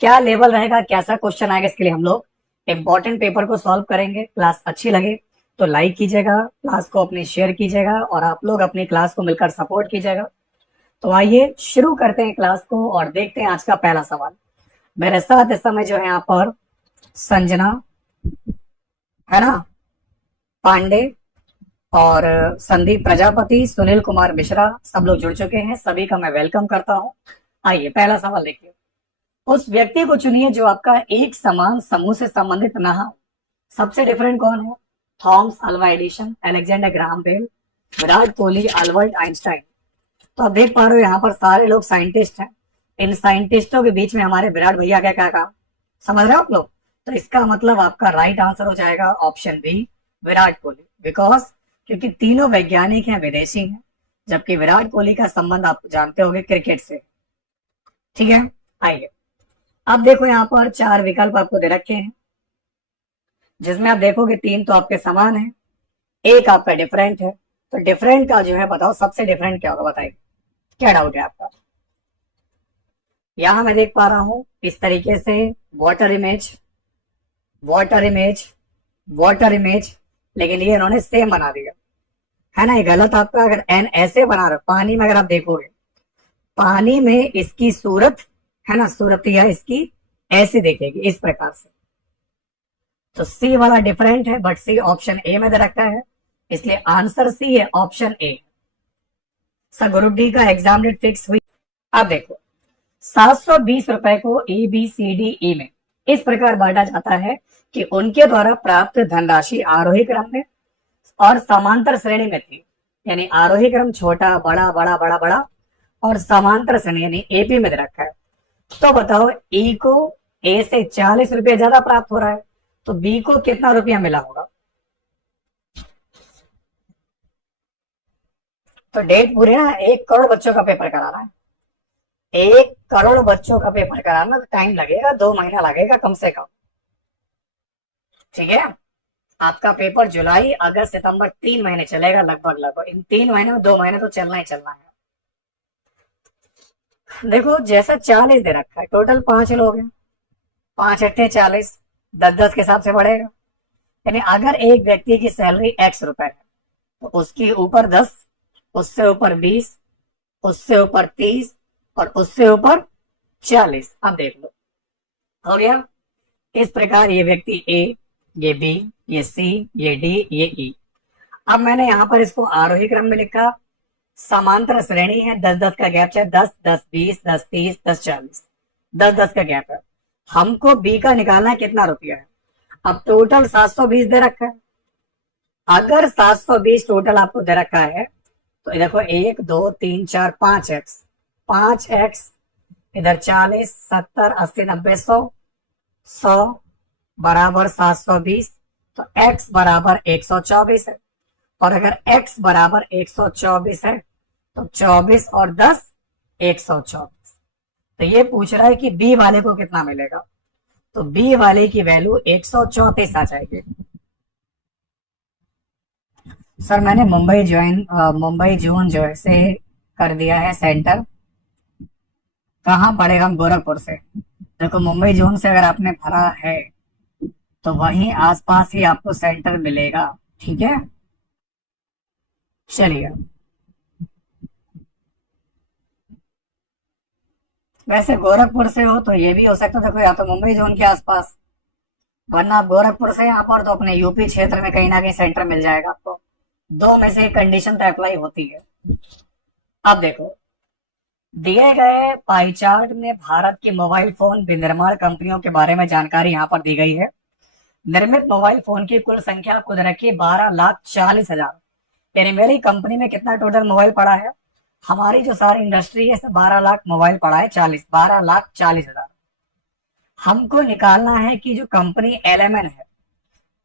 क्या लेवल रहेगा, कैसा क्वेश्चन आएगा, इसके लिए हम लोग इंपॉर्टेंट पेपर को सॉल्व करेंगे। क्लास अच्छी लगे तो लाइक कीजिएगा, क्लास को अपनी शेयर कीजिएगा और आप लोग अपनी क्लास को मिलकर सपोर्ट कीजिएगा। तो आइए शुरू करते हैं क्लास को और देखते हैं आज का पहला सवाल। मेरे साथ इस समय जो है यहाँ पर संजना, है ना, पांडे और संदीप प्रजापति, सुनील कुमार मिश्रा, सब लोग जुड़ चुके हैं। सभी का मैं वेलकम करता हूँ। आइए पहला सवाल देखिए। उस व्यक्ति को चुनिए जो आपका एक समान समूह से संबंधित ना हो। सबसे डिफरेंट कौन है? Thomas Alva Edison, Alexander Graham Bell, Virat Kohli, Albert Einstein. तो आप देख पा रहे हो यहाँ पर सारे लोग साइंटिस्ट हैं। इन साइंटिस्टों के बीच में हमारे विराट भैया का क्या काम, समझ रहे हो आप लोग? तो इसका मतलब आपका राइट आंसर हो जाएगा option B, Virat Kohli. Because क्योंकि तीनों वैज्ञानिक हैं, विदेशी हैं, जबकि विराट कोहली का संबंध आप जानते होंगे क्रिकेट से। ठीक है, आइए अब देखो यहाँ पर चार विकल्प आपको दे रखे हैं, जिसमें आप देखोगे तीन तो आपके समान है, एक आपका डिफरेंट है। तो डिफरेंट का जो है बताओ सबसे डिफरेंट क्या होगा, बताइए क्या डाउट है आपका? यहां मैं देख पा रहा हूं इस तरीके से water image, water image, water image, लेकिन ये इन्होंने सेम बना दिया, है ना? ये गलत आपका। अगर एन ऐसे बना रहे पानी में, अगर आप देखोगे पानी में इसकी सूरत, है ना, सूरत या इसकी ऐसे देखेगी इस प्रकार से। तो सी वाला डिफरेंट है, बट सी ऑप्शन ए में दे रखा है, इसलिए आंसर सी है, option A. Sir group D का एग्जाम डेट फिक्स हुई। अब देखो 720 रुपए को A B C D E में इस प्रकार बांटा जाता है कि उनके द्वारा प्राप्त धनराशि आरोही क्रम में और समांतर श्रेणी में थी। यानी आरोही क्रम छोटा बड़ा बड़ा बड़ा बड़ा और समांतर श्रेणी यानी एपी में दे रखा है। तो बताओ ई को ए से 40 रुपया ज्यादा प्राप्त हो रहा है, तो बी को कितना रुपया मिला होगा? तो डेट पूरी ना, 1 करोड़ बच्चों का पेपर कराना है, 1 करोड़ बच्चों का पेपर कराना, तो टाइम लगेगा, 2 महीना लगेगा कम से कम। ठीक है, आपका पेपर जुलाई अगस्त सितंबर 3 महीने चलेगा लगभग लगभग। इन 3 महीने में 2 महीने तो चलना ही चलना है। देखो जैसा 40 दे रखा है, टोटल 5 लोग हैं, 5 अट्ठे 40, 10 10 के हिसाब से बढ़ेगा। यानी अगर एक व्यक्ति की सैलरी x रुपए है तो उसके ऊपर 10, उससे ऊपर 20, उससे ऊपर 30 और उससे ऊपर 40। अब देख लो, हो गया। इस प्रकार ये व्यक्ति ए, ये बी, ये सी, ये डी, ये ई। अब मैंने यहां पर इसको आरोही क्रम में लिखा, समांतर श्रेणी है, 10 10 का गैप है, 10 10 20 10 30 10 40, 10 10 का गैप है। हमको बी का निकालना है, कितना रुपया है? अब टोटल 720 दे रखा है। अगर 720 टोटल आपको दे रखा है तो देखो 1 2 3 4 5x, 5x इधर 40 70 80 90 100, 100 बराबर 720, तो x बराबर 124 है। और अगर x बराबर 124 है तो 24 और 10 124। तो ये पूछ रहा है कि बी वाले को कितना मिलेगा, तो बी वाले की वैल्यू 134 आ जाएगी। सर मैंने मुंबई जोन जो है से कर दिया है सेंटर। कहाँ पड़ेगा? हम गोरखपुर से। देखो मुंबई जोन से अगर आपने भरा है तो वहीं आसपास ही आपको सेंटर मिलेगा। ठीक है, चलिए। वैसे गोरखपुर से हो तो ये भी हो सकता है, देखो या तो मुंबई जोन के आसपास, वरना आप गोरखपुर से यहाँ पर तो अपने यूपी क्षेत्र में कहीं ना कहीं सेंटर मिल जाएगा आपको। दो में से एक कंडीशन तो अप्लाई होती है। अब देखो दिए गए पाई चार्ट में भारत की मोबाइल फोन विनिर्माण कंपनियों के बारे में जानकारी यहाँ पर दी गई है। निर्मित मोबाइल फोन की कुल संख्या आपको दे रखी है 12,40,000। यानी मेरी कंपनी में कितना टोटल मोबाइल पड़ा है? हमारी जो सारी इंडस्ट्री है 12 लाख मोबाइल पड़ा है, 12,40,000। हमको निकालना है कि जो कंपनी LMN है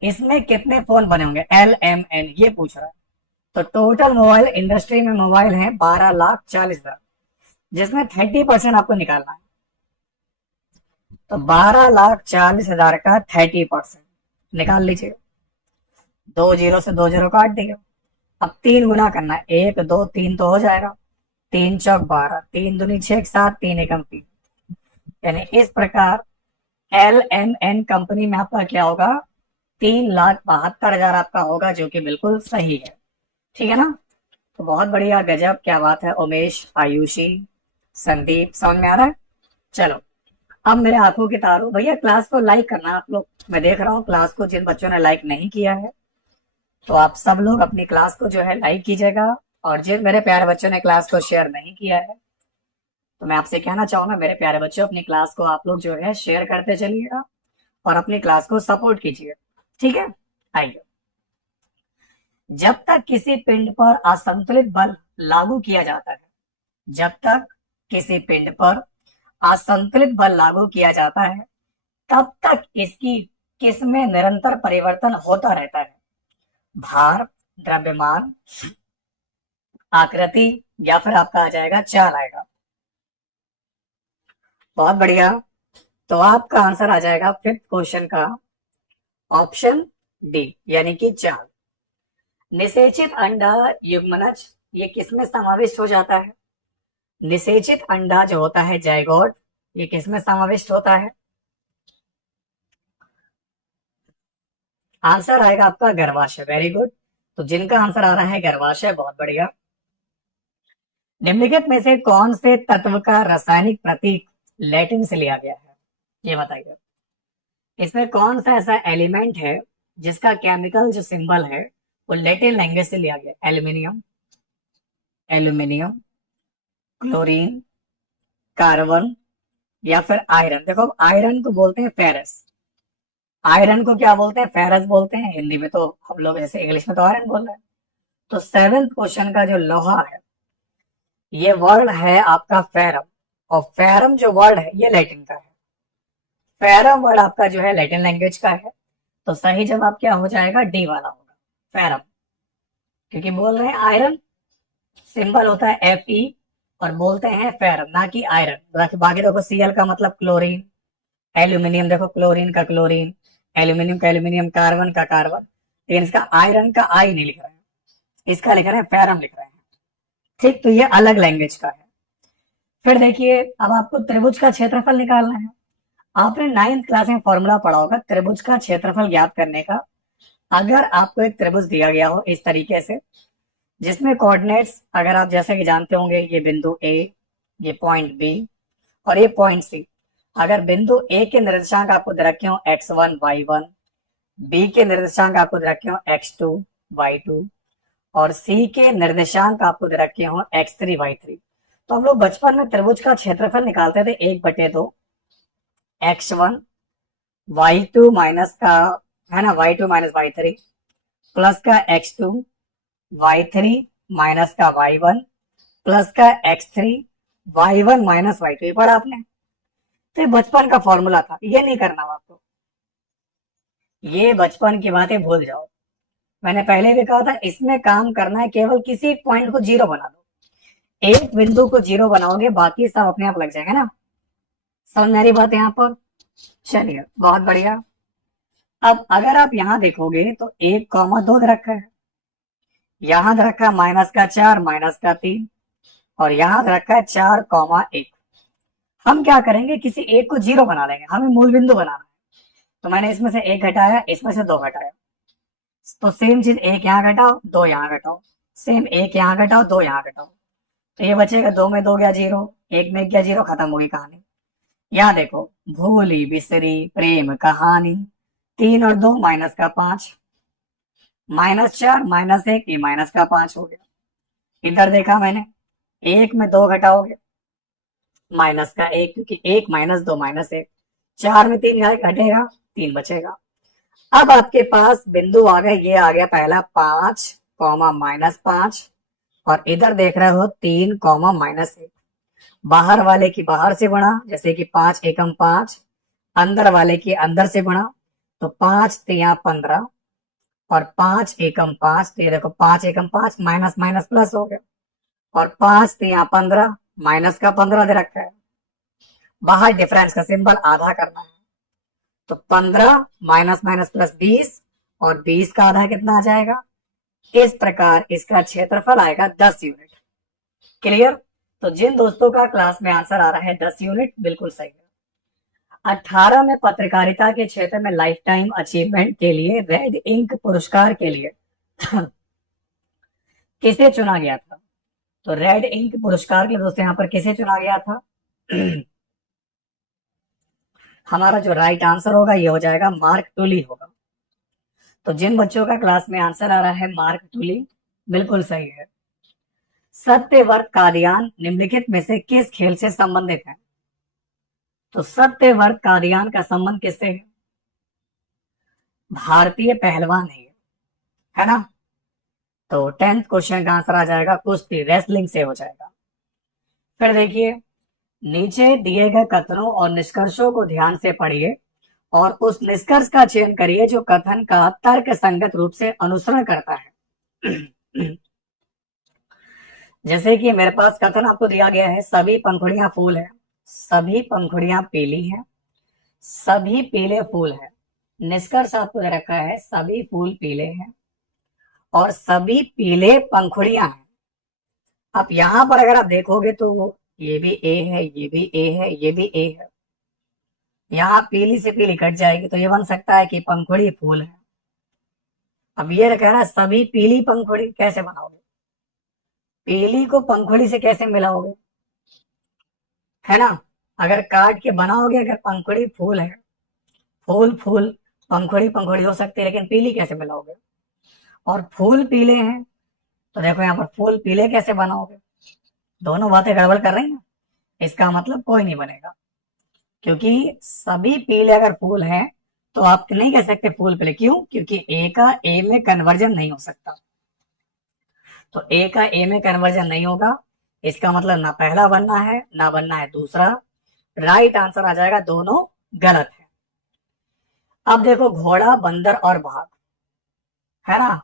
इसमें कितने फोन बने होंगे, LMN ये पूछ रहा है। तो टोटल मोबाइल इंडस्ट्री में मोबाइल है 12,40,000, जिसमें 30% आपको निकालना है। तो 12,40,000 का 30% निकाल लीजिए। 2 0 से 2 0 काट दिया। अब 3 गुना करना है, 1 2 3 तो हो जाएगा, 3 चौक 12, 3 दूनी 6 7, 3 एकम 3। यानी इस प्रकार LMN कंपनी में आपका क्या होगा, 3,72,000 आपका होगा, जो कि बिल्कुल सही है। ठीक है ना। तो बहुत बढ़िया, गजब, क्या बात है उमेश, आयुषी, संदीप, समझ में आ रहा है। चलो, अब मेरे आंखों की तारों, भैया क्लास को लाइक करना आप लोग। मैं देख रहा हूँ क्लास को जिन बच्चों ने लाइक नहीं किया है, तो आप सब लोग अपनी क्लास को जो है लाइक कीजिएगा। और जिन मेरे प्यारे बच्चों ने क्लास को शेयर नहीं किया है, तो मैं आपसे कहना चाहूंगा मेरे प्यारे बच्चों, अपनी क्लास को आप लोग जो है शेयर करते चलिएगा और अपनी क्लास को सपोर्ट कीजिए। ठीक है। आइए, जब तक किसी पिंड पर असंतुलित बल लागू किया जाता है, जब तक किसी पिंड पर असंतुलित बल लागू किया जाता है, तब तक इसकी किसमें निरंतर परिवर्तन होता रहता है। भार, द्रव्यमान, आकृति, या फिर आपका आ जाएगा चाल आएगा। बहुत बढ़िया। तो आपका आंसर आ जाएगा फिफ्थ क्वेश्चन का ऑप्शन डी, यानी कि चाल। निषेचित अंडा युग्मनज, ये किसमें समाविष्ट हो जाता है। निषेचित अंडा जो होता है जायगोट, ये किसमें समाविष्ट होता है। आंसर आएगा आपका गर्भाशय। Very good. तो जिनका आंसर आ रहा है गर्भाशय, बहुत बढ़िया। निम्नलिखित में से कौन से तत्व का रासायनिक प्रतीक लैटिन से लिया गया है, ये बताइए। इसमें कौन सा ऐसा एलिमेंट है जिसका केमिकल जो सिंबल है वो लैटिन लैंग्वेज से लिया गया। एल्यूमिनियम, एल्यूमिनियम, क्लोरीन, कार्बन, या फिर आयरन। देखो, आयरन को बोलते हैं फेरस। आयरन को क्या बोलते हैं, फेरस बोलते हैं। हिंदी में तो हम लोग जैसे इंग्लिश में तो आयरन बोल रहे हैं। तो सेवेंथ क्वेश्चन का जो लोहा है, ये वर्ड है आपका फेरम। और फेरम जो वर्ड है ये लैटिन का है। फेरम वर्ड आपका जो है लैटिन लैंग्वेज का है। तो सही जवाब क्या हो जाएगा, डी वाला होगा, फेरम। क्योंकि बोल रहे हैं आयरन, सिंबल होता है Fe, और बोलते हैं फेरम, ना कि आयरन। बाकी बाकी देखो, Cl का मतलब क्लोरीन, एल्यूमिनियम देखो क्लोरीन का क्लोरीन, एल्यूमिनियम का एल्यूमिनियम, कार्बन का कार्बन। लेकिन इसका आयरन का आई नहीं लिख रहे हैं, इसका लिख रहे हैं फेरम लिख रहे हैं। ठीक, तो ये अलग लैंग्वेज का है। फिर देखिए, अब आपको त्रिभुज का क्षेत्रफल निकालना है। आपने 9th क्लास में फॉर्मूला पढ़ा होगा त्रिभुज का क्षेत्रफल ज्ञात करने का। अगर आपको एक त्रिभुज दिया गया हो इस तरीके से, जिसमें कोऑर्डिनेट्स अगर आप जैसे कि जानते होंगे, ये बिंदु ए, ये पॉइंट बी, और ये पॉइंट सी। अगर बिंदु ए के निर्देशांक आपको दे रखे हो x1 y1, बी के निर्देशांक आपको दे रखे हो x2 y2, और सी के निर्देशांक आपको दे रखे हो x3 y3, तो हम लोग बचपन में त्रिभुज का क्षेत्रफल निकालते थे 1/2 x1 y2 माइनस का, है ना, y2 माइनस y3 प्लस का x2 y3 माइनस का y1 प्लस का x3 y1 माइनस y2। ये पढ़ा आपने। तो ये बचपन का फॉर्मूला था, ये नहीं करना आपको, ये बचपन की बातें भूल जाओ। मैंने पहले भी कहा था, इसमें काम करना है केवल किसी पॉइंट को जीरो बना दो। एक बिंदु को जीरो बनाओगे, बाकी सब अपने आप लग जाएंगे ना। समझ मेरी बात यहाँ पर। चलिए, बहुत बढ़िया। अब अगर आप यहाँ देखोगे तो 1,2 दे रखा है, यहाँ दे रखा है -4 -3, और यहाँ दे रखा है 4,1। हम क्या करेंगे, किसी एक को जीरो बना लेंगे, हमें मूल बिंदु बनाना है। तो मैंने इसमें से 1 घटाया, इसमें से 2 घटाया। तो सेम चीज, 1 यहाँ घटाओ, 2 यहाँ घटाओ, सेम 1 यहाँ घटाओ, 2 यहाँ घटाओ। तो ये बचेगा, 2 में 2 गया जीरो, 1 में गया जीरो, खत्म होगी कहानी। यहाँ देखो, भूली बिसरी प्रेम कहानी, 3 और 2 -5, -4 -1, ये -5 हो गया। इधर देखा मैंने, 1 में 2 घटाओगे, -1, क्योंकि 1 -2 -1, 4 में 3 घटेगा, 3 बचेगा। अब आपके पास बिंदु आ गए, ये आ गया पहला 5, -5, और इधर देख रहे हो 3, -1। बाहर वाले की बाहर से गुणा, जैसे कि 5 एकम 5, अंदर वाले की अंदर से गुणा, तो 5 तिया 15, और 5 एकम 5, तो ये देखो 5 एकम 5, माइनस माइनस प्लस हो गया, और 5 तिया 15, माइनस का 15 दे रखा है। बाहर डिफरेंस का सिंबल आधा करना है, तो 15 माइनस माइनस प्लस 20, और 20 का आधा कितना आ जाएगा। इस प्रकार इसका क्षेत्रफल आएगा 10 यूनिट। क्लियर। तो जिन दोस्तों का क्लास में आंसर आ रहा है 10 यूनिट, बिल्कुल सही है। 18 में पत्रकारिता के क्षेत्र में लाइफ टाइम अचीवमेंट के लिए रेड इंक पुरस्कार के लिए किसे चुना गया था? तो रेड इंक पुरस्कार के लिए दोस्तों यहाँ पर किसे चुना गया था? हमारा जो राइट आंसर होगा ये हो जाएगा मार्क टुली होगा। तो जिन बच्चों का क्लास में आंसर आ रहा है मार्क टुली, बिल्कुल सही है। सत्यव्रत कादियान निम्नलिखित में से किस खेल से संबंधित है? तो सत्यव्रत कादियान का संबंध किससे है? भारतीय पहलवान है ना? तो 10th क्वेश्चन का आंसर आ जाएगा कुश्ती, रेसलिंग से हो जाएगा। फिर देखिए, नीचे दिए गए कथनों और निष्कर्षों को ध्यान से पढ़िए और उस निष्कर्ष का चयन करिए जो कथन का तर्क संगत रूप से अनुसरण करता है। जैसे कि मेरे पास कथन आपको दिया गया है, सभी पंखुड़ियां फूल है, सभी पंखुड़ियां पीली हैं, सभी पीले फूल है। निष्कर्ष आपको दे रखा है सभी फूल पीले हैं और सभी पीले पंखुड़ियां हैं। अब यहां पर अगर आप देखोगे तो ये भी ए है, ये भी ए है, ये भी ए है। यहाँ पीली से पीली कट जाएगी तो ये बन सकता है कि पंखुड़ी फूल है। अब ये कह रहा है सभी पीली पंखुड़ी, कैसे बनाओगे? पीली को पंखुड़ी से कैसे मिलाओगे? है ना? अगर काट के बनाओगे, अगर पंखुड़ी फूल है, फूल फूल, पंखुड़ी पंखुड़ी हो सकती है, लेकिन पीली कैसे मिलाओगे? और फूल पीले हैं तो देखो यहाँ पर फूल पीले कैसे बनाओगे? दोनों बातें गड़बड़ कर रही हैं। इसका मतलब कोई नहीं बनेगा, क्योंकि सभी पीले अगर फूल हैं तो आप नहीं कह सकते फूल पीले। क्यों? क्योंकि ए का ए में कन्वर्जन नहीं हो सकता। तो ए का ए में कन्वर्जन नहीं होगा, इसका मतलब ना पहला बनना है ना बनना है दूसरा। राइट आंसर आ जाएगा दोनों गलत है। अब देखो, घोड़ा, बंदर और बाघ, है ना?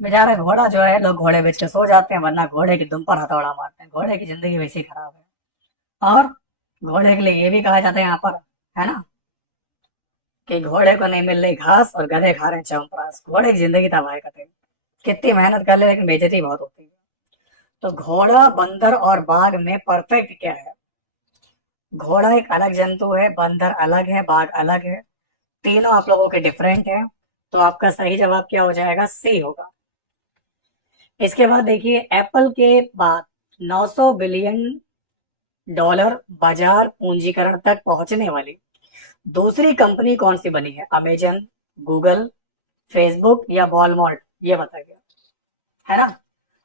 बेचारा घोड़ा जो है, लोग घोड़े बेच के सो जाते हैं, वरना घोड़े की दुम पर हथौड़ा मारते हैं। घोड़े की जिंदगी वैसी खराब है। और घोड़े के लिए ये भी कहा जाता है यहाँ पर, है ना, कि घोड़े को नहीं मिल रही घास और गधे खा रहे हैं च्यवनप्राश। घोड़े की जिंदगी तबाह कर देगी, कितनी मेहनत कर ले लेकिन बेइज्जती बहुत होती है। तो घोड़ा, बंदर और बाघ में परफेक्ट क्या है? घोड़ा एक अलग जंतु है, बंदर अलग है, बाघ अलग है, तीनों आप लोगों के डिफरेंट है। तो आपका सही जवाब क्या हो जाएगा? सी होगा। इसके बाद देखिए, एप्पल के बाद 900 बिलियन डॉलर बाजार पूंजीकरण तक पहुंचने वाली दूसरी कंपनी कौन सी बनी है? अमेजन, गूगल, फेसबुक या वॉलमार्ट? ये बताइए, है ना?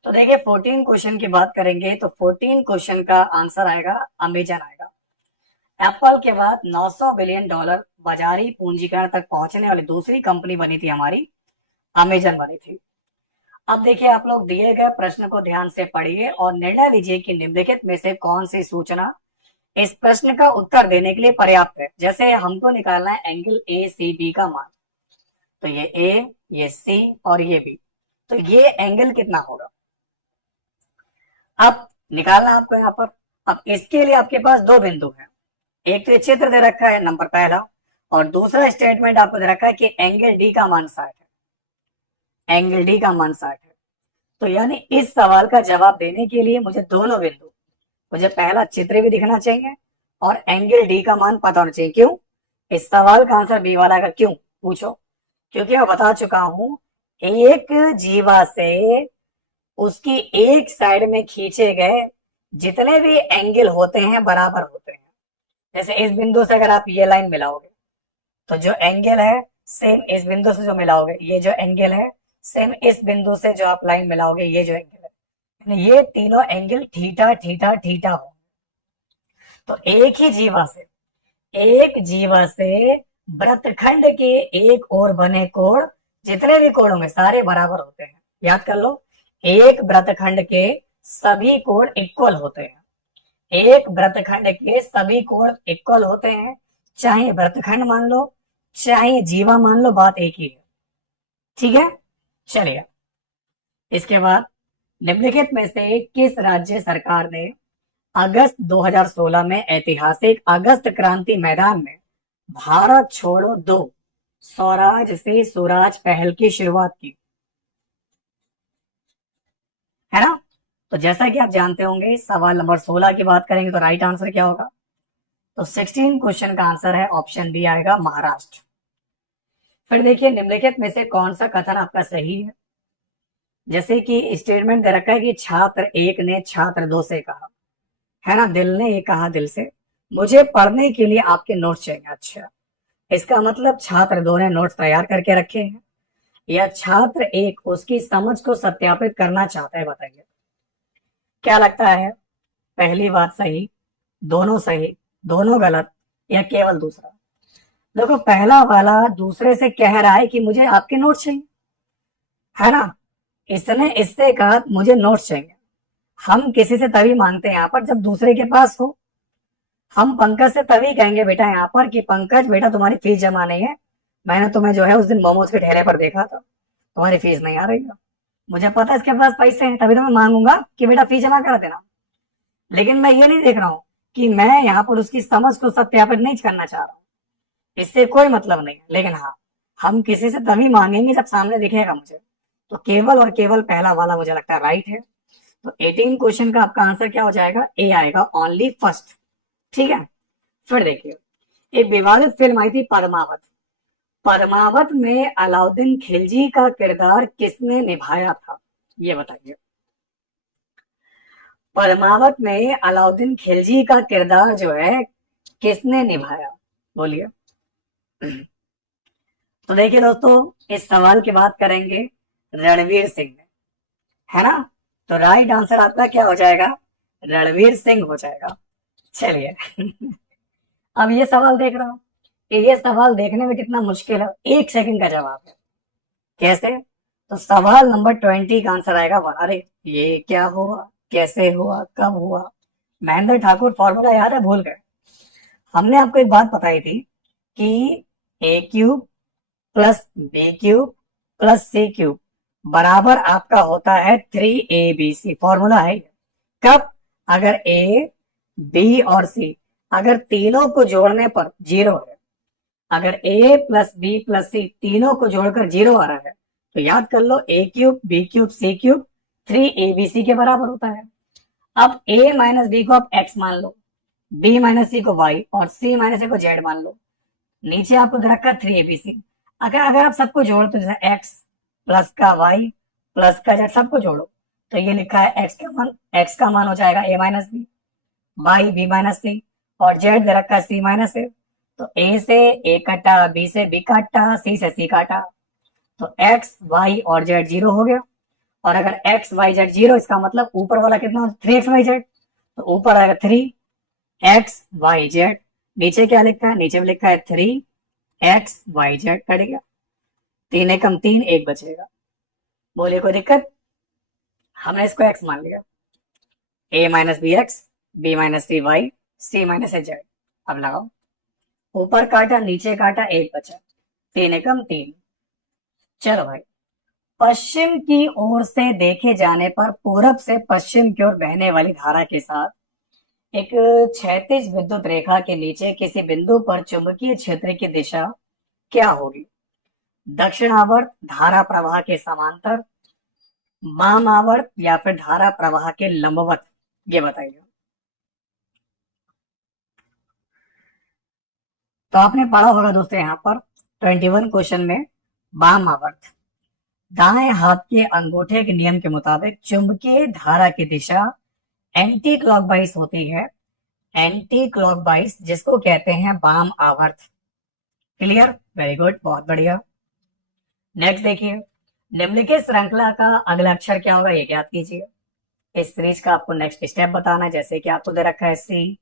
तो देखिए, 14 क्वेश्चन की बात करेंगे तो 14 क्वेश्चन का आंसर आएगा अमेजन आएगा। एप्पल के बाद 900 बिलियन डॉलर बाजारी पूंजीकरण तक पहुंचने वाली दूसरी कंपनी बनी थी हमारी, अमेजन बनी थी। अब देखिए, आप लोग दिए गए प्रश्न को ध्यान से पढ़िए और निर्णय लीजिए कि निम्नलिखित में से कौन सी सूचना इस प्रश्न का उत्तर देने के लिए पर्याप्त है। जैसे हमको निकालना है एंगल ए सी बी का मान, तो ये ए, ये सी और ये बी, तो ये एंगल कितना होगा? अब निकालना आपको यहाँ पर। अब इसके लिए आपके पास दो बिंदु हैं, एक तो ये चित्र दे रखा है नंबर पहला, और दूसरा स्टेटमेंट आपको दे रखा है कि एंगल डी का मान 60 है, एंगल डी का मान 60 है। तो यानी इस सवाल का जवाब देने के लिए मुझे दोनों बिंदु, मुझे पहला चित्र भी दिखना चाहिए और एंगल डी का मान पता होना चाहिए। क्यों? इस सवाल का आंसर बी वाला का क्यों पूछो? क्योंकि मैं बता चुका हूं, एक जीवा से उसकी एक साइड में खींचे गए जितने भी एंगल होते हैं बराबर होते हैं। जैसे इस बिंदु से अगर आप ये लाइन मिलाओगे तो जो एंगल है सेम इस बिंदु से जो मिलाओगे, ये जो एंगल है सेम इस बिंदु से जो आप लाइन मिलाओगे, ये जो एंगल है, यानी ये तीनों एंगल थीटा थीटा थीटा हो। तो एक जीवा से वृत्तखंड के एक ओर बने कोण, जितने भी कोण होंगे सारे बराबर होते हैं। याद कर लो, एक वृत्तखंड के सभी कोण इक्वल होते हैं। एक वृत्तखंड के सभी कोण इक्वल होते हैं, चाहे वृत्तखंड मान लो चाहे जीवा मान लो, बात एक ही है। ठीक है, चलिए। इसके बाद, निम्नलिखित में से किस राज्य सरकार ने अगस्त 2016 में ऐतिहासिक अगस्त क्रांति मैदान में भारत छोड़ो दो स्वराज से सुराज पहल की शुरुआत की? है ना? तो जैसा कि आप जानते होंगे, सवाल नंबर 16 की बात करेंगे तो राइट आंसर क्या होगा? तो 16 क्वेश्चन का आंसर है ऑप्शन बी आएगा महाराष्ट्र। फिर देखिए निम्नलिखित में से कौन सा कथन आपका सही है। जैसे कि स्टेटमेंट दे रखा है कि छात्र एक ने छात्र दो से कहा, है ना, दिल ने ये कहा दिल से, मुझे पढ़ने के लिए आपके नोट्स चाहिए। अच्छा, इसका मतलब छात्र दो ने नोट्स तैयार करके रखे हैं या छात्र एक उसकी समझ को सत्यापित करना चाहता है, बताइए क्या लगता है। पहली बात सही, दोनों गलत, या केवल दूसरा। देखो पहला वाला दूसरे से कह रहा है कि मुझे आपके नोट्स चाहिए, है ना, इसने इससे कहा मुझे नोट्स चाहिए। हम किसी से तभी मांगते हैं यहाँ पर जब दूसरे के पास हो। हम पंकज से तभी कहेंगे बेटा यहाँ पर कि पंकज बेटा तुम्हारी फीस जमा नहीं है, मैंने तुम्हें जो है उस दिन मोमोज के ठेले पर देखा था, तुम्हारी फीस नहीं आ रही है, मुझे पता है इसके पास पैसे हैं, तभी तो मैं मांगूंगा कि बेटा फीस जमा कर देना। लेकिन मैं ये नहीं देख रहा हूँ कि मैं यहाँ पर उसकी समझ को सत्यापित नहीं करना चाह रहा हूँ, इससे कोई मतलब नहीं है। लेकिन हाँ, हम किसी से तभी मांगेंगे जब सामने दिखेगा मुझे। तो केवल और केवल पहला वाला मुझे लगता है राइट है। तो 18 क्वेश्चन का आपका आंसर क्या हो जाएगा, ए आएगा, ओनली फर्स्ट। ठीक है। फिर देखिए एक विवादित फिल्म आई थी पद्मावत। पद्मावत में अलाउद्दीन खिलजी का किरदार किसने निभाया था, ये बताइए। पद्मावत में अलाउद्दीन खिलजी का किरदार जो है किसने निभाया, बोलिए। तो देखिए दोस्तों इस सवाल की बात करेंगे रणवीर सिंह ने, है ना। तो राइट आंसर आपका क्या हो जाएगा, रणवीर सिंह हो जाएगा। चलिए अब ये सवाल देख रहा हूं कि ये सवाल देखने में कितना मुश्किल है, 1 सेकंड का जवाब है। कैसे, तो सवाल नंबर 20 का आंसर आएगा अरे ये क्या हुआ, कैसे हुआ, कब हुआ। महेंद्र ठाकुर फॉर्मूला याद है, भूल गए। हमने आपको एक बात बताई थी कि a cube plus b cube plus c cube बराबर आपका होता है 3abc, फॉर्मूला है। कब, अगर ए बी और सी अगर तीनों को जोड़ने पर 0 है, अगर ए प्लस बी प्लस सी तीनों को जोड़कर 0 आ रहा है, तो याद कर लो ए cube B cube C cube 3abc के बराबर होता है। अब a माइनस बी को आप x मान लो, b माइनस सी को y और c माइनस ए को z मान लो। नीचे आपको दे रखा 3abc। अगर अगर आप सबको जोड़ो तो जैसे x प्लस का y प्लस का z सबको जोड़ो, तो ये लिखा है x का मान हो जाएगा a minus b, y b minus c और z दे रखा है c माइनस ए। तो a से a काटा, b से b काटा, c से c काटा, तो x y और z 0 हो गया। और अगर x y z 0, इसका मतलब ऊपर वाला कितना, 3x y z, तो ऊपर आएगा 3x y z। नीचे क्या लिखा है, नीचे में लिखा है 3x y z, कट गया, 3 एकम 3, 1 बचेगा। बोलिए कोई दिक्कत, हमने इसको x मान लिया, a minus B X, B minus C Y, C minus A Z. अब लगाओ, ऊपर काटा नीचे काटा 1 बचा, 3 एकम 3। चलो भाई, पश्चिम की ओर से देखे जाने पर पूरब से पश्चिम की ओर बहने वाली धारा के साथ एक क्षैतिज विद्युत रेखा के नीचे किसी बिंदु पर चुंबकीय क्षेत्र की दिशा क्या होगी, दक्षिणावर्त, धारा प्रवाह के समांतर, वामावर्त या फिर धारा प्रवाह के लंबवत, ये बताइए। तो आपने पढ़ा होगा दोस्तों यहाँ पर 21 क्वेश्चन में वामावर्त, दाएं हाथ के अंगूठे के नियम के मुताबिक चुंबकीय धारा की दिशा एंटी क्लॉकवाइज होती है, एंटी क्लॉकवाइज जिसको कहते हैं वाम आवर्त। क्लियर, वेरी गुड, बहुत बढ़िया। नेक्स्ट देखिए, निम्नलिखित श्रृंखला का अगला अक्षर क्या होगा, ये ज्ञात कीजिए। इस सीरीज का आपको नेक्स्ट स्टेप बताना है, जैसे कि आपको दे रखा है सी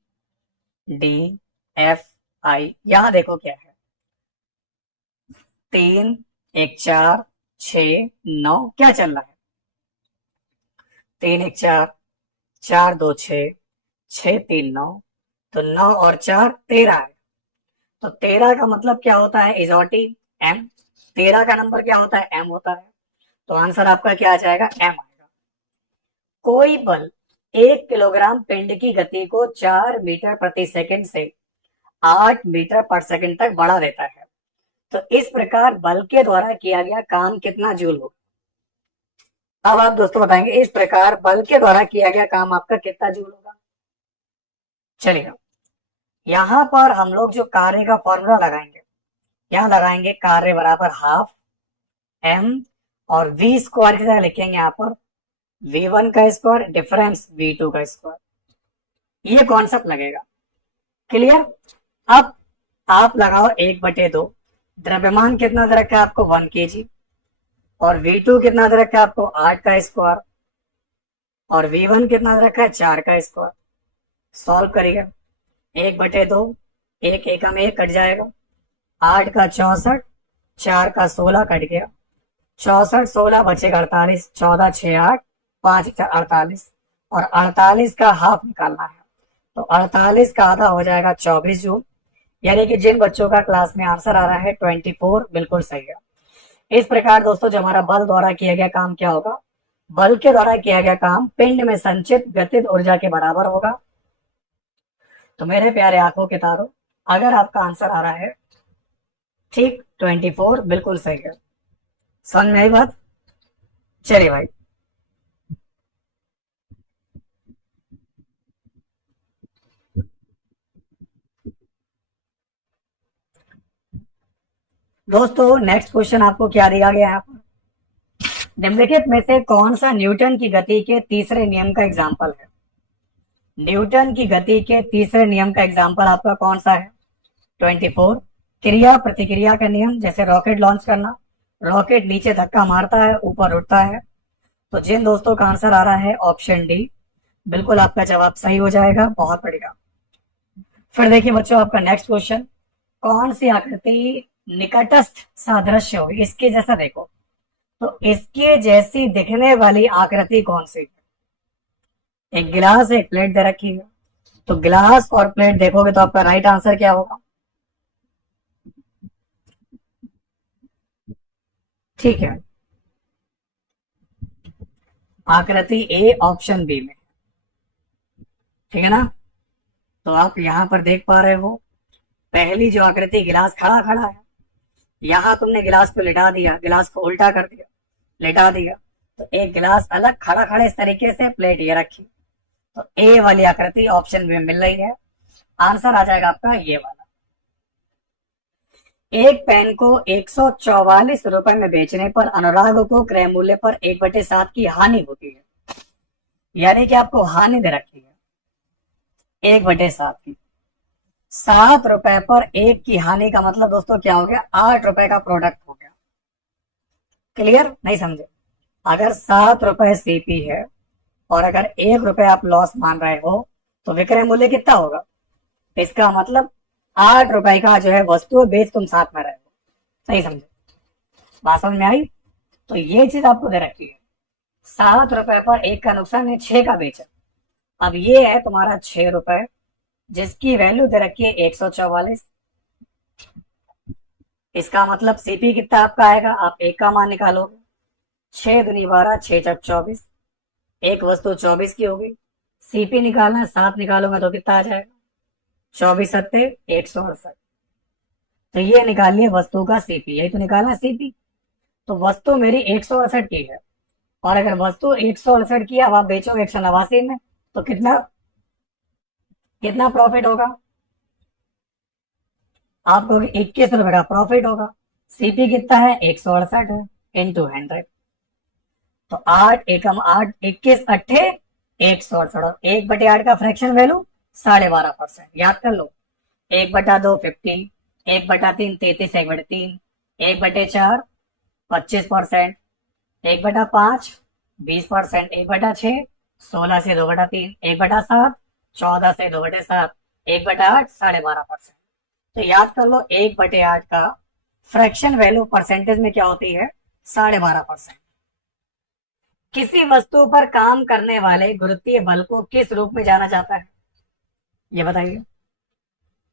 डी एफ आई। यहां देखो क्या है, 3 1 4 6 9, क्या चल रहा है, 3 1 4, 4 2 6, 6 3 9, तो 9 और 4 13 है। तो 13 का मतलब क्या होता है, इजोटी एम। 13 का नंबर क्या होता है, एम होता है। तो आंसर आपका क्या आ जाएगा, एम आएगा। कोई बल 1 किलोग्राम पिंड की गति को 4 मीटर प्रति सेकंड से 8 मीटर पर सेकंड तक बढ़ा देता है। तो इस प्रकार बल के द्वारा किया गया काम कितना जूल होगा। अब आप दोस्तों बताएंगे इस प्रकार बल के द्वारा किया गया काम आपका कितना जूल होगा। चलिए यहाँ पर हम लोग जो कार्य का फॉर्मूला लगाएंगे, क्या लगाएंगे, कार्य बराबर हाफ एम और वी स्क्वायर की तरह लिखेंगे यहाँ पर v1 का स्क्वायर डिफरेंस v2 का स्क्वायर। ये कॉन्सेप्ट लगेगा। क्लियर। अब आप लगाओ 1/2। द्रव्यमान कितना दे रखा है आपको 1 kg और v2 कितना दे रखा है आपको 8 का स्क्वायर और v1 कितना दे रखा है 4 का स्क्वायर। सॉल्व करिए। 1/2, एक एकम एक कट जाएगा, 8 का 64, 4 का 16 कट गया, 64 16 बचेगा 48, 14 6 8 5 48 और 48 का हाफ निकालना है तो 48 का आधा हो जाएगा 24 जूल। यानी कि जिन बच्चों का क्लास में आंसर आ रहा है 24 बिल्कुल सही है। इस प्रकार दोस्तों जो हमारा बल द्वारा किया गया काम क्या होगा, बल के द्वारा किया गया काम पिंड में संचित गतिज ऊर्जा के बराबर होगा। तो मेरे प्यारे आंखों के तारों, अगर आपका आंसर आ रहा है ठीक 24 बिल्कुल सही है। समझ में आई बात। चलिए भाई, दोस्तों नेक्स्ट क्वेश्चन आपको क्या दिया गया है यहाँ पर, निम्नलिखित में से कौन सा न्यूटन की गति के तीसरे नियम का एग्जाम्पल है। न्यूटन की गति के तीसरे नियम का एग्जाम्पल आपका कौन सा है। 24 क्रिया प्रतिक्रिया का नियम, जैसे रॉकेट लॉन्च करना, रॉकेट नीचे धक्का मारता है ऊपर उठता है। तो जिन दोस्तों का आंसर आ रहा है ऑप्शन डी, बिल्कुल आपका जवाब सही हो जाएगा। बहुत बढ़िया। फिर देखिए बच्चों आपका नेक्स्ट क्वेश्चन, कौन सी आकृति निकटस्थ सादृश्य हो इसके जैसा, देखो तो इसके जैसी दिखने वाली आकृति कौन सी है। एक गिलास एक प्लेट दे रखी है, तो गिलास और प्लेट देखोगे तो आपका राइट आंसर क्या होगा। ठीक है, आकृति ए ऑप्शन बी में। ठीक है ना। तो आप यहां पर देख पा रहे हो, पहली जो आकृति गिलास खड़ा खड़ा है, यहां तुमने गिलास को लिटा दिया, गिलास को उल्टा कर दिया, लिटा दिया, तो एक गिलास अलग खड़ा खड़ा इस तरीके से, प्लेट ये रखी, तो ए वाली आकृति ऑप्शन में मिल रही है। आंसर आ जाएगा आपका ये वाला। एक पेन को 144 रुपए में बेचने पर अनुराग को क्रय मूल्य पर 1/7 की हानि होती है। यानी कि आपको हानि दे रखी है 1/7 की। 7 रुपए पर एक की हानि का मतलब दोस्तों क्या हो गया, 8 रुपए का प्रोडक्ट हो गया। क्लियर, नहीं समझे। अगर 7 रुपए सीपी है और अगर 1 रुपए आप लॉस मान रहे हो तो विक्रय मूल्य कितना होगा, इसका मतलब 8 रुपए का जो है वस्तु बेच तुम साथ में रहे हो। सही समझे, बात समझ में आई। तो ये चीज आपको दे रखी है, 7 रुपए पर एक का नुकसान है, 6 का बेचा। अब ये है तुम्हारा 6 रुपए जिसकी वैल्यू दे रखी है 144। इसका मतलब सीपी कितना आपका आएगा, आप एक का मान निकालोगे, 6 दूनी 12, 6 चक 24, एक वस्तु 24 की होगी। सीपी निकालना है, 7 निकालोगे तो कितना आ जाएगा, 24 सत्ते 168। तो ये निकालिए वस्तु का सीपी, यही तो निकालना है सीपी। तो वस्तु मेरी 168 की है और अगर वस्तु 168 की अब आप बेचो 189 में, तो कितना कितना प्रॉफिट होगा, आपको 21 रुपए का प्रॉफिट होगा। सीपी कितना है 168 है, इंटू 100। तो 8 एकम 8, 21 अट्ठे 168 और 1/8 का फ्रैक्शन वैल्यू 12.5%। याद कर लो, 1/2 50, 1/3 33, 1/3 1/4 25%, 1/5 20%, 1/6 16 से 2/3, 1/7 14 से 2/7, 1/8 12.5%। तो याद कर लो 1/8 का फ्रैक्शन वैल्यू परसेंटेज में क्या होती है, 12.5%। किसी वस्तु पर काम करने वाले गुरुत्वीय बल को किस रूप में जाना जाता है, ये बताइए।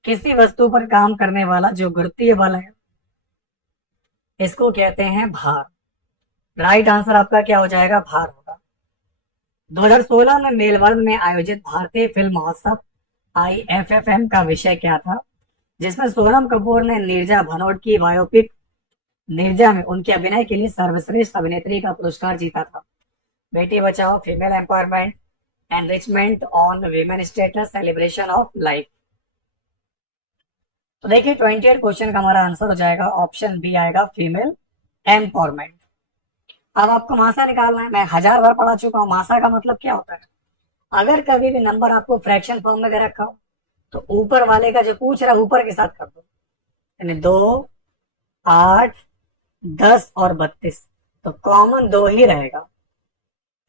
किसी वस्तु पर काम करने वाला जो गुरुत्वीय बल है इसको कहते हैं भार। राइट आंसर आपका क्या हो जाएगा, भार होगा। 2016 में मेलबर्न में आयोजित भारतीय फिल्म महोत्सव IFFM का विषय क्या था, जिसमें सोनम कपूर ने नीरजा भनोट की बायोपिक नीरजा में उनके अभिनय के लिए सर्वश्रेष्ठ अभिनेत्री का पुरस्कार जीता था। Beti Bachao, female empowerment, enrichment on women status, celebration of life. तो देखिए 28 क्वेश्चन का हमारा आंसर हो जाएगा ऑप्शन बी आएगा, फीमेल एम्पावरमेंट। अब आपको मासा निकालना है। मैं 1000 बार पढ़ा चुका हूँ मासा का मतलब क्या होता है। अगर कभी भी नंबर आपको फ्रैक्शन फॉर्म में दे रखा हो तो ऊपर वाले का जो पूछ रहा है ऊपर के साथ कर दो, यानी 2, 8, 10 और 32, तो कॉमन 2 ही रहेगा।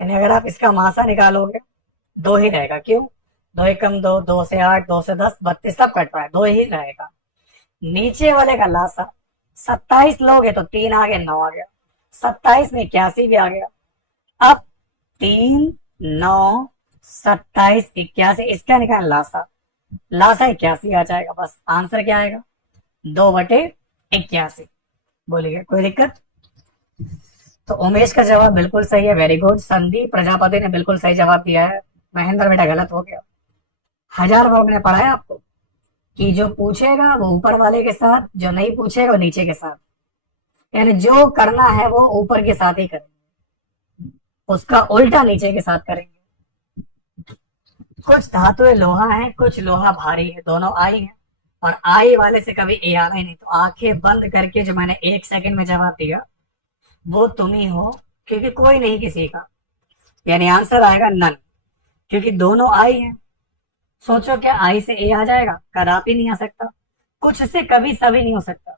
यानी अगर आप इसका मासा निकालोगे 2 ही रहेगा। क्यों? 2 एकम 2, 2 से 8, 2 से 10, 32 सब कट रहा है, 2 ही रहेगा। नीचे वाले का लासा 27 लोगे तो 3 आ गए, 9 आ गया। 27 में 81 भी आ गया। अब 3, 9, 27, 81, इसका निकाल लासा, लासा 81 आ जाएगा। बस आंसर क्या आएगा? 2/81। बोलिए कोई दिक्कत? तो उमेश का जवाब बिल्कुल सही है, वेरी गुड। संदीप प्रजापति ने बिल्कुल सही जवाब दिया है। महेंद्र बेटा गलत हो गया। 1000 बार मैंने पढ़ाया आपको कि जो पूछेगा वो ऊपर वाले के साथ, जो नहीं पूछेगा वो नीचे के साथ। यानी जो करना है वो ऊपर के साथ ही करेंगे, उसका उल्टा नीचे के साथ करेंगे। कुछ धातुएं लोहा है, कुछ लोहा भारी है, दोनों आई है। और आई वाले से कभी ए आना ही नहीं। तो आंखें बंद करके जो मैंने 1 सेकंड में जवाब दिया वो तुम ही हो, क्योंकि कोई नहीं किसी का। यानी आंसर आएगा नन, क्योंकि दोनों आई है। सोचो क्या आई से ए आ जाएगा? कदापि नहीं आ सकता। कुछ से कभी सभी नहीं हो सकता।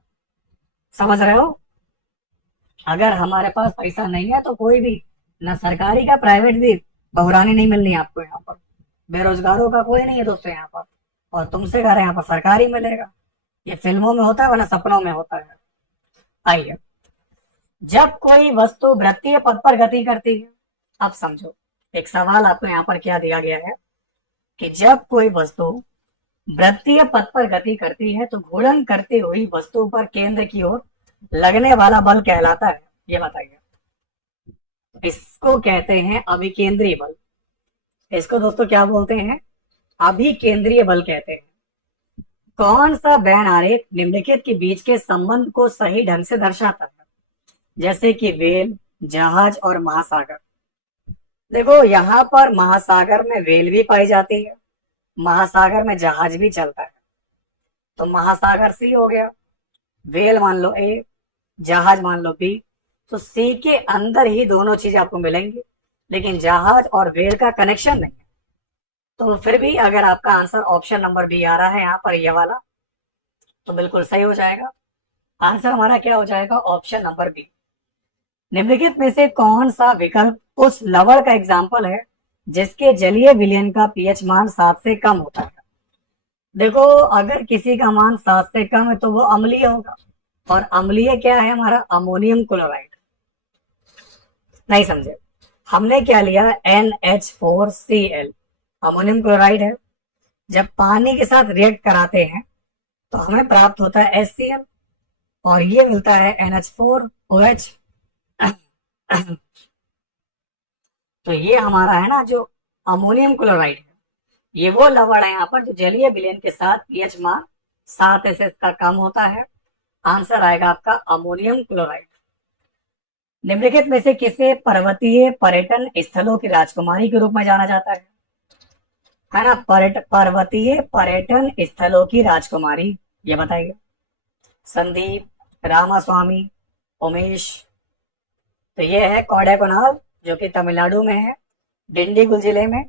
समझ रहे हो? अगर हमारे पास पैसा नहीं है तो कोई भी, ना सरकारी का प्राइवेट भी बहुरानी नहीं मिलनी आपको यहाँ पर। बेरोजगारों का कोई नहीं है दोस्तों यहाँ पर। और तुमसे कह रहे हैं यहाँ पर सरकारी मिलेगा। ये फिल्मों में होता है वरना सपनों में होता है। आइए, जब कोई वस्तु वृत्तीय पथ पर गति करती है, अब समझो एक सवाल आपको यहाँ पर क्या दिया गया है कि जब कोई वस्तु वृत्तीय पथ पर गति करती है तो घूर्णन करती हुई वस्तु पर केंद्र की ओर लगने वाला बल कहलाता है। ये बताइए। इसको कहते हैं अभिकेंद्रीय बल। इसको दोस्तों क्या बोलते हैं? अभिकेंद्रीय बल कहते हैं। कौन सा बैन आरेख निम्नलिखित के बीच के संबंध को सही ढंग से दर्शाता है? जैसे कि वेल, जहाज और महासागर। देखो यहाँ पर महासागर में वेल भी पाई जाती है, महासागर में जहाज भी चलता है। तो महासागर सी हो गया, वेल मान लो ए, जहाज मान लो बी। तो सी के अंदर ही दोनों चीजें आपको मिलेंगी, लेकिन जहाज और वेल का कनेक्शन नहीं है। तो फिर भी अगर आपका आंसर ऑप्शन नंबर बी आ रहा है यहाँ पर, ये वाला, तो बिल्कुल सही हो जाएगा। आंसर हमारा क्या हो जाएगा? Option number B. निम्नलिखित में से कौन सा विकल्प उस लवण का एग्जाम्पल है जिसके जलीय विलयन का पीएच मान 7 से कम होता है? देखो अगर किसी का मान 7 से कम है तो वो अम्लीय होगा। और अम्लीय क्या है हमारा? Ammonium chloride. नहीं समझे? हमने क्या लिया? NH4Cl, अमोनियम क्लोराइड है। जब पानी के साथ रिएक्ट कराते हैं तो हमें प्राप्त होता है HCl, और ये मिलता है NH4OH। तो ये हमारा है ना जो अमोनियम क्लोराइड है, ये वो लवण है यहाँ पर जो जलीय विलयन के साथ पीएच मान 7 से का कम होता है। आंसर आएगा आपका अमोनियम क्लोराइड। निम्नलिखित में से किसे पर्वतीय पर्यटन स्थलों की राजकुमारी के रूप में जाना जाता है ना? पर्वतीय पर्यटन स्थलों की राजकुमारी, ये बताइए। संदीप, रामास्वामी, उमेश। तो ये है कोडाईकनाल, जो कि तमिलनाडु में है, डिंडीगुल जिले में।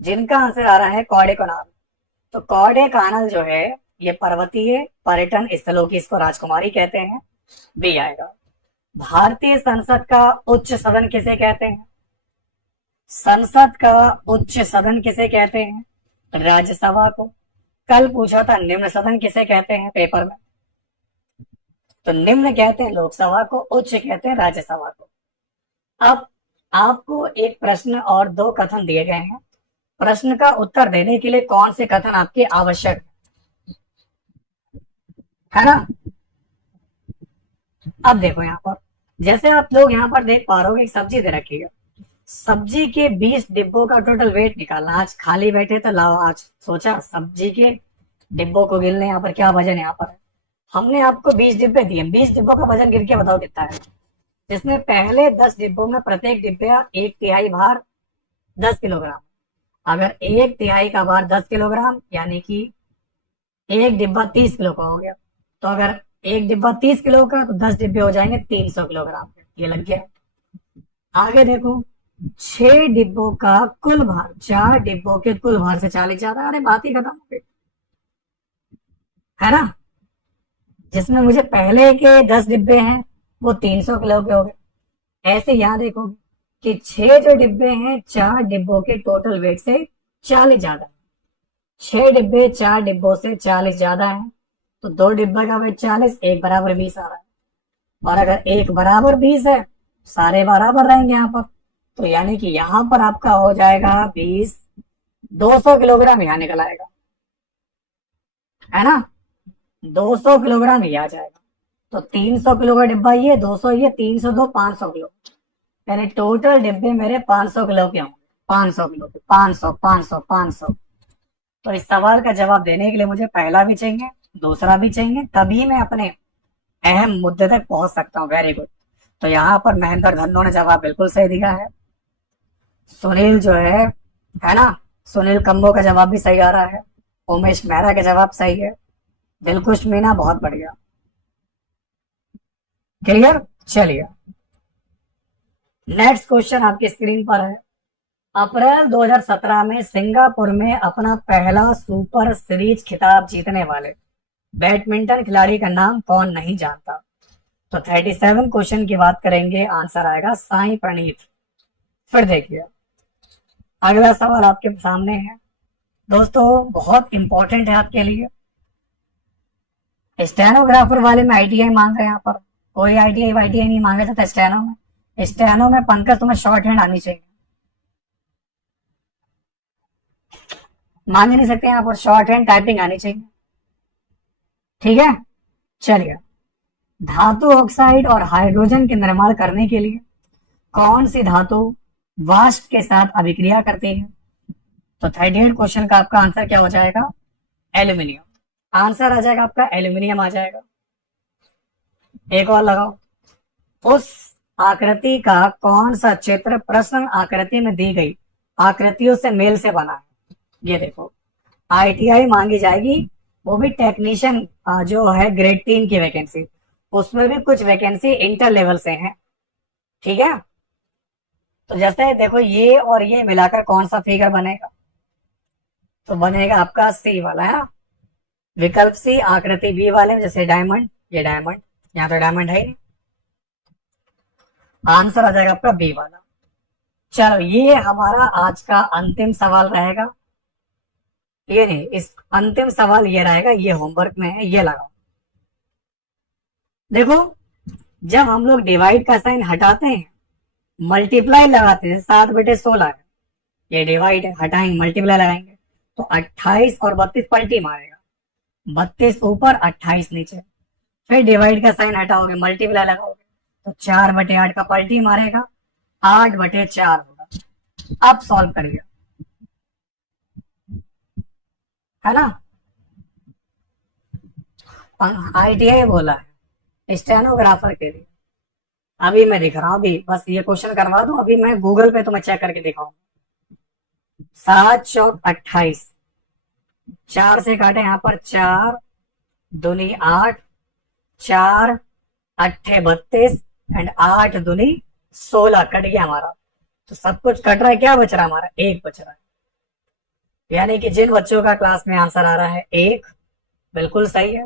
जिनका आंसर आ रहा है कोडाईकनाल। तो कोडाईकनाल जो है ये पर्वतीय पर्यटन स्थलों की इसको राजकुमारी कहते हैं, बी आएगा। भारतीय संसद का उच्च सदन किसे कहते हैं? संसद का उच्च सदन किसे कहते हैं? राज्यसभा को। कल पूछा था निम्न सदन किसे कहते हैं पेपर में, तो निम्न कहते हैं लोकसभा को, उच्च कहते हैं राज्यसभा को। अब आपको एक प्रश्न और 2 कथन दिए गए हैं। प्रश्न का उत्तर देने के लिए कौन से कथन आपके आवश्यक है ना? अब देखो यहाँ पर, जैसे आप लोग यहाँ पर देख पा रहे हो एक सब्जी दे रखी है। सब्जी के 20 डिब्बों का टोटल वेट निकालना। आज खाली बैठे तो लाओ, आज सोचा सब्जी के डिब्बों को गिनने, यहाँ पर क्या वजन यहाँ पर है। हमने आपको 20 डिब्बे दिए, 20 डिब्बों का वजन गिन के बताओ कितना है। जिसमें पहले 10 डिब्बों में प्रत्येक डिब्बे 1/3 भार 10 किलोग्राम। अगर 1/3 का भार 10 किलोग्राम, यानी कि एक डिब्बा 30 किलो का हो गया, तो अगर एक डिब्बा 30 किलो का तो 10 डिब्बे हो जाएंगे 300 किलोग्राम के। ये लग गया। आगे देखो, 6 डिब्बों का कुल भार 4 डिब्बों के कुल भार से 40 ज्यादा। अरे बात ही खत्म हो गई, है ना। जिसमें मुझे पहले के 10 डिब्बे हैं वो 300 किलो के हो गए। ऐसे यहाँ देखो कि 6 जो डिब्बे हैं 4 डिब्बों के टोटल वेट से 40 ज्यादा है। 6 डिब्बे 4 डिब्बों से 40 ज्यादा है, तो 2 डिब्बा का वेट 40, एक बराबर 20 आ रहा है। और अगर एक बराबर 20 है, सारे बराबर रहेंगे यहाँ पर, तो यानी कि यहाँ पर आपका हो जाएगा 20, 200 किलोग्राम यहाँ निकल आएगा, है ना। 200 किलोग्राम ये आ जाएगा। तो 300 किलो का डिब्बा ये, 200 ये, 300 दो 500 किलो, यानी टोटल डिब्बे मेरे 500 किलो के होंगे। 500 किलो के 500 500 500। तो इस सवाल का जवाब देने के लिए मुझे पहला भी चाहिए, दूसरा भी चाहिए, तभी मैं अपने अहम मुद्दे तक पहुंच सकता हूँ। Very good. तो यहाँ पर महेंद्र धन्नो ने जवाब बिल्कुल सही दिया है। सुनील जो है ना, सुनील कम्बो का जवाब भी सही आ रहा है। उमेश मेहरा का जवाब सही है। दिलखुश मीना बहुत बढ़िया। क्लियर। चलिए, नेक्स्ट क्वेश्चन आपकी स्क्रीन पर है। अप्रैल 2017 में सिंगापुर में अपना पहला सुपर सीरीज खिताब जीतने वाले बैडमिंटन खिलाड़ी का नाम कौन नहीं जानता। तो 37 क्वेश्चन की बात करेंगे, आंसर आएगा साई प्रणीत। फिर देखिए, अगला सवाल आपके सामने है दोस्तों, बहुत इंपॉर्टेंट है आपके लिए। स्टेनोग्राफर वाले में आईटीआई मांग रहे हैं यहाँ पर, कोई आईटीआई वाईटीआई नहीं मांगे थे। स्टेनो में पंकज तुम्हें शॉर्ट हैंड आनी चाहिए, मांग नहीं सकते यहाँ पर, शॉर्ट हैंड टाइपिंग आनी चाहिए। ठीक है। चलिए, धातु ऑक्साइड और हाइड्रोजन के निर्माण करने के लिए कौन सी धातु वाष्प के साथ अभिक्रिया करती है। तो 38 क्वेश्चन का आपका आंसर क्या हो जाएगा, एल्यूमिनियम। आंसर आ जाएगा आपका एल्यूमिनियम आ जाएगा। एक और लगाओ, उस आकृति का कौन सा चित्र प्रश्न आकृति में दी गई आकृतियों से मेल से बना है। ये देखो, आईटीआई मांगी जाएगी, वो भी टेक्नीशियन जो है ग्रेड 3 की वैकेंसी, उसमें भी कुछ वैकेंसी इंटर लेवल से है। ठीक है। तो जैसे देखो, ये और ये मिलाकर कौन सा फिगर बनेगा, तो बनेगा आपका सी वाला, है ना। विकल्प सी, आकृति बी वाले में जैसे डायमंड, ये डायमंड, यहाँ तो डायमंड है ही नहीं, आंसर आ जाएगा आपका बी वाला। चलो, ये हमारा आज का अंतिम सवाल रहेगा। ये नहीं, इस अंतिम सवाल ये रहेगा, ये होमवर्क में है, ये लगाओ। देखो, जब हम लोग डिवाइड का साइन हटाते हैं, मल्टीप्लाई लगाते हैं, 7/16 ये डिवाइड है, हटाएंगे मल्टीप्लाई लगाएंगे, तो 28 और 32 पलटी मारेगा, 32 ऊपर 28 नीचे। फिर डिवाइड का साइन हटाओगे, मल्टीप्लाई लगाओगे, तो 4/8 का पलटी मारेगा, 8/4 होगा। अब सॉल्व करिए, है ना। आईटीआई बोला है स्टेनोग्राफर के लिए। अभी मैं दिख रहा हूँ, अभी बस ये क्वेश्चन करवा दूं, अभी मैं गूगल पे तुम्हें चेक करके दिखाऊं। 7 चौक 28, 4 से काटे यहाँ पर 4 दूनी 8, 4 अट्ठे 32 एंड 8 दूनी 16 कट गया हमारा। तो सब कुछ कट रहा है, क्या बच रहा है हमारा, एक बच रहा है। यानी कि जिन बच्चों का क्लास में आंसर आ रहा है एक, बिल्कुल सही है।